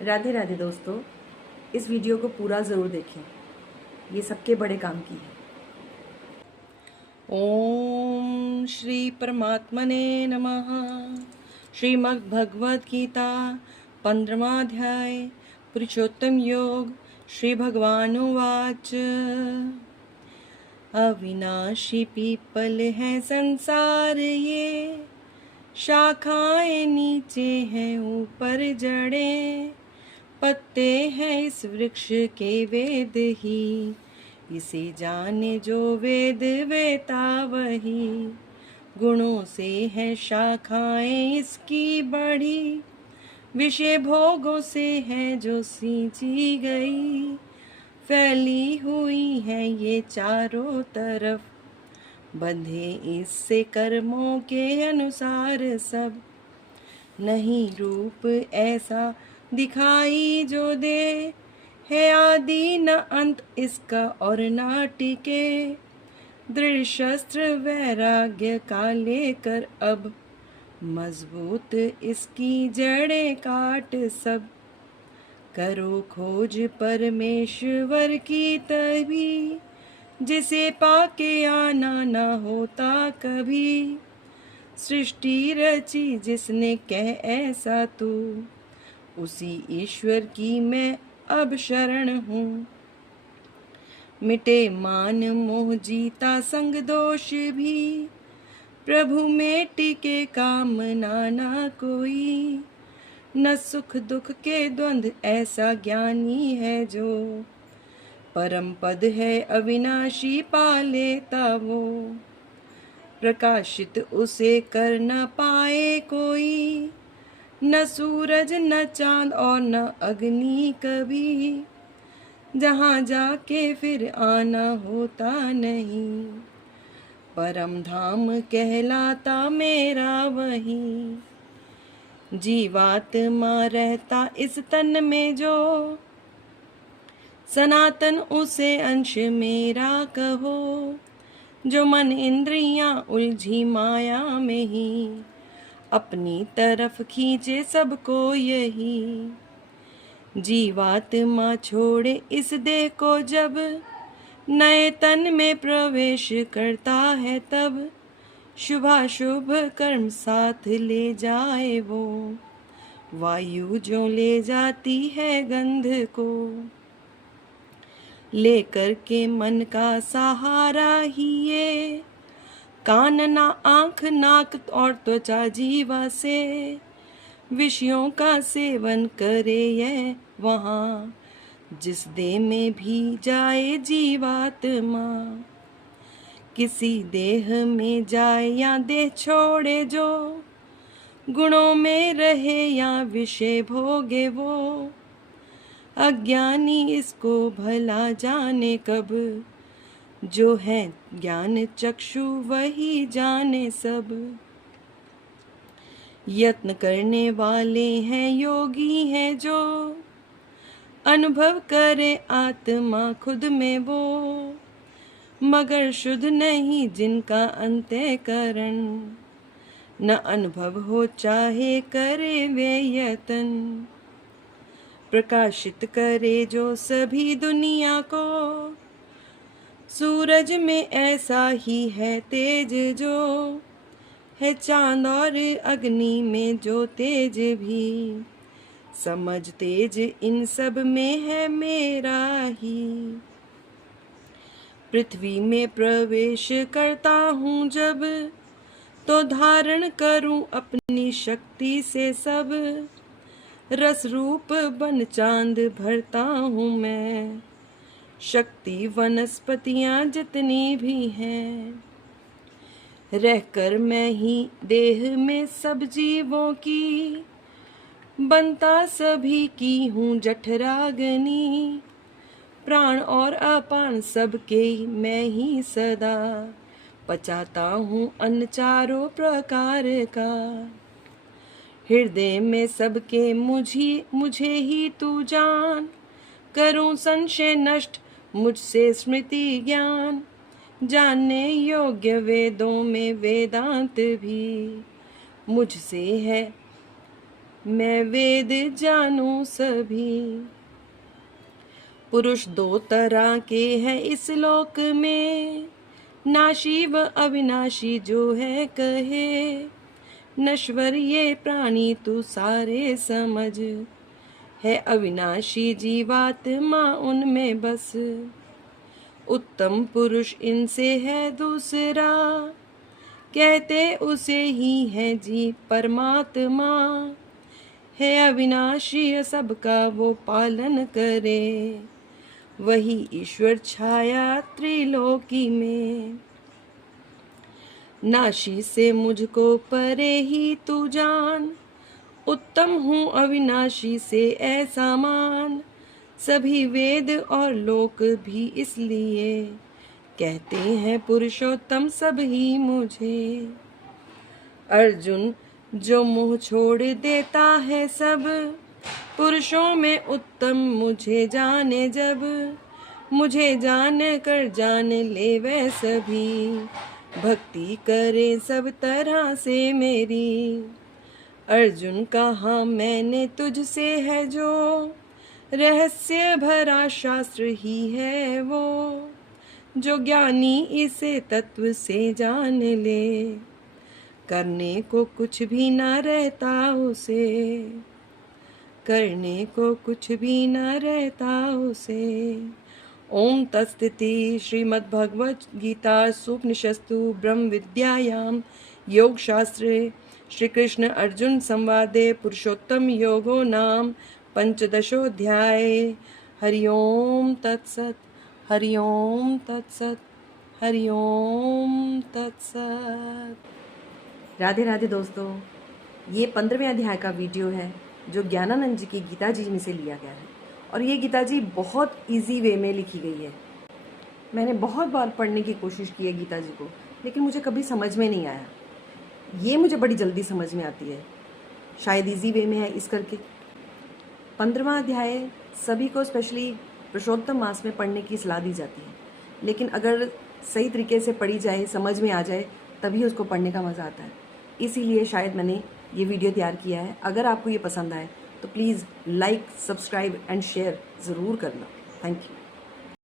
राधे राधे दोस्तों, इस वीडियो को पूरा ज़रूर देखें। ये सबके बड़े काम की है। ओम श्री परमात्मने नमः। श्रीमद् भगवद गीता 15वां अध्याय पुरुषोत्तम योग। श्री भगवानुवाच अविनाशी पीपल है संसार ये, शाखाएं नीचे हैं ऊपर जड़ें, पत्ते हैं इस वृक्ष के वेद ही, इसे जाने जो वेद वेता वही। गुणों से है शाखाएं इसकी बढ़ी, विषय भोगों से है जो सींची गई। फैली हुई है ये चारों तरफ, बंधे इससे कर्मों के अनुसार सब। नहीं रूप ऐसा दिखाई जो दे, है आदि न अंत इसका और ना टिके। दृढ़ शस्त्र वैराग्य का लेकर अब, मजबूत इसकी जड़ें काट सब। करो खोज परमेश्वर की तभी, जिसे पाके आना न होता कभी। सृष्टि रची जिसने कह ऐसा तू, उसी ईश्वर की मैं अब शरण हूँ। मिटे मान मोह जीता संग दोष भी, प्रभु में टिके कामना ना कोई। न सुख दुख के द्वंद ऐसा ज्ञानी है जो, परम पद है अविनाशी पा लेता वो। प्रकाशित उसे कर न पाए कोई, न सूरज न चांद और न अग्नि कभी। जहाँ जाके फिर आना होता नहीं, परम धाम कहलाता मेरा वही। जीवात्मा रहता इस तन में जो, सनातन उसे अंश मेरा कहो। जो मन इंद्रियां उलझी माया में ही, अपनी तरफ खींचे सबको यही। जीवात्मा छोड़े इस देह को जब, नए तन में प्रवेश करता है तब। शुभाशुभ कर्म साथ ले जाए वो, वायु जो ले जाती है गंध को। लेकर के मन का सहारा ही ये, कान ना आँख नाक और त्वचा जीवा से। विषयों का सेवन करे यह वहाँ, जिस देह में भी जाए जीवात्मा। किसी देह में जाए या देह छोड़े जो, गुणों में रहे या विषय भोगे वो। अज्ञानी इसको भला जाने कब, जो है ज्ञान चक्षु वही जाने सब। यत्न करने वाले हैं योगी हैं जो, अनुभव करे आत्मा खुद में वो। मगर शुद्ध नहीं जिनका अंतःकरण, न अनुभव हो चाहे करे वे यतन। प्रकाशित करे जो सभी दुनिया को, सूरज में ऐसा ही है तेज जो, है चांद और अग्नि में जो तेज भी। समझ तेज इन सब में है मेरा ही। पृथ्वी में प्रवेश करता हूँ जब, तो धारण करूँ अपनी शक्ति से सब। रस रूप बन चांद भरता हूँ मैं, शक्ति वनस्पतियाँ जितनी भी हैं। रहकर मैं ही देह में सब जीवों की, बनता सभी की हूँ जठराग्नि। प्राण और अपान सबके मैं ही सदा, पचाता हूँ अन्न चारों प्रकार का। हृदय में सबके मुझे ही तू जान, करूँ संशय नष्ट मुझसे स्मृति ज्ञान। जानने योग्य वेदों में वेदांत भी, मुझसे है मैं वेद जानूं सभी। पुरुष दो तरह के हैं इस लोक में, नाशी व अविनाशी जो है कहे। नश्वर ये प्राणी तू सारे समझ, है अविनाशी जीवात्मा उनमें बस। उत्तम पुरुष इनसे है दूसरा, कहते उसे ही है जी परमात्मा। है अविनाशी सबका वो पालन करे, वही ईश्वर छाया त्रिलोकी में। नाशी से मुझको परे ही तू जान, उत्तम हूँ अविनाशी से ऐसा मान। सभी वेद और लोक भी इसलिए कहते हैं पुरुषोत्तम सब ही मुझे। अर्जुन जो मुँह छोड़ देता है सब, पुरुषों में उत्तम मुझे जाने जब। मुझे जान कर जान ले वह सभी, भक्ति करे सब तरह से मेरी। अर्जुन कहा मैंने तुझसे है जो, रहस्य भरा शास्त्र ही है वो। जो ज्ञानी इसे तत्व से जान ले, करने को कुछ भी न रहता उसे, करने को कुछ भी न रहता उसे। ओम तत्सदिति। श्रीमद्भगवत गीता सुपनिषत्सु ब्रह्म विद्यायां योग शास्त्रे श्री कृष्ण अर्जुन संवादे पुरुषोत्तम योगो नाम पंचदशोऽध्याय। हरि ओम तत्सत, हरि ओम तत्सत, हरि ओम तत्सत। राधे राधे दोस्तों, ये 15वें अध्याय का वीडियो है जो ज्ञानानंद जी की गीता जी में से लिया गया है। और ये गीता जी बहुत इजी वे में लिखी गई है। मैंने बहुत बार पढ़ने की कोशिश की है गीता जी को, लेकिन मुझे कभी समझ में नहीं आया। ये मुझे बड़ी जल्दी समझ में आती है, शायद इजी वे में है इस करके। 15वां अध्याय सभी को स्पेशली पुरुषोत्तम मास में पढ़ने की सलाह दी जाती है, लेकिन अगर सही तरीके से पढ़ी जाए, समझ में आ जाए, तभी उसको पढ़ने का मज़ा आता है। इसीलिए शायद मैंने ये वीडियो तैयार किया है। अगर आपको ये पसंद आए तो please like, subscribe and share ज़रूर करना। Thank you.